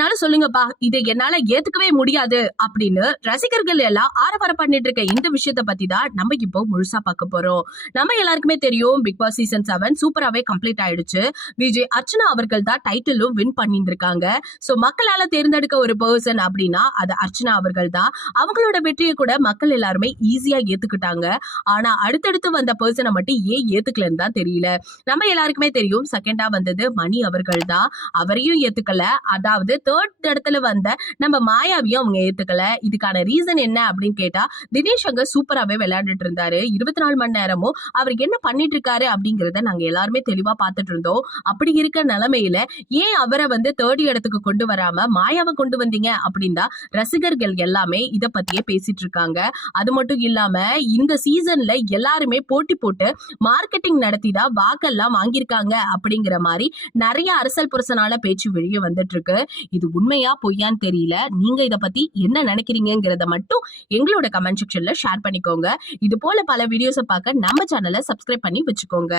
வேணாலும் சொல்லுங்கப்பா இதை என்னால ஏத்துக்கவே முடியாது அப்படின்னு ரசிகர்கள் எல்லாம் ஆரவாரம் பண்ணிட்டு இருக்க இந்த விஷயத்த பத்தி தான் நம்ம இப்போ முழுசா பார்க்க போறோம். நம்ம எல்லாருக்குமே தெரியும் பிக் பாஸ் சீசன் செவன் சூப்பராவே கம்ப்ளீட் ஆயிடுச்சு. விஜய் அர்ச்சனா அவர்கள் தான் டைட்டிலும் வின் பண்ணிட்டு இருக்காங்க சோ மக்களால தேர்ந்தெடுக்க ஒரு பர்சன் அப்படின்னா அது அர்ச்சனா அவர்கள் தான். அவங்களோட வெற்றியை கூட மக்கள் எல்லாருமே ஈஸியா ஏத்துக்கிட்டாங்க. ஆனா அடுத்தடுத்து வந்த பர்சனை மட்டும் ஏன் ஏத்துக்கலன்னு தான் தெரியல. நம்ம எல்லாருக்குமே தெரியும் செகண்டா வந்தது மணி அவர்கள் தான். அவரையும் ஏத்துக்கல. அதாவது தேர்ட் இடத்துல வந்த நம்ம மாயாவையும் அவங்க ஏத்துக்கல. இதுக்கான ரீசன் என்ன அப்படின்னு கேட்டா தினேஷ் அங்க சூப்பராவே விளையாண்டுட்டு இருந்தாரு. இருபத்தி நாலு மணி நேரமும் அவர் என்ன பண்ணிட்டு இருக்காரு அப்படிங்கிறத நாங்க எல்லாருமே தெளிவா பார்த்துட்டு இருந்தோம். அப்படி இருக்க நிலைமையில ஏன் அவரை வந்து தேர்ட் இடத்துக்கு கொண்டு வராம மாயாவை கொண்டு வந்தீங்க அப்படின்னா ரசிகர்கள் எல்லாமே இத பத்தியே பேசிட்டு இருக்காங்க. அது மட்டும் இல்லாம இந்த சீசன்ல எல்லாருமே போட்டி போட்டு மார்க்கெட்டிங் நடத்தி தான் வாக்கெல்லாம் வாங்கியிருக்காங்க அப்படிங்கிற மாதிரி நிறைய அரசல் புரசனால பேச்சு வெளியே வந்துட்டு இருக்கு. இது உண்மையா பொய்யான்னு தெரியல. நீங்க இத பத்தி என்ன நினைக்கிறீங்கிறத மட்டும் எங்களோட கமெண்ட் செக்ஷன்ல ஷேர் பண்ணிக்கோங்க. இது போல பல வீடியோஸை பார்க்க நம்ம சேனலை சப்ஸ்கிரைப் பண்ணி வச்சுக்கோங்க.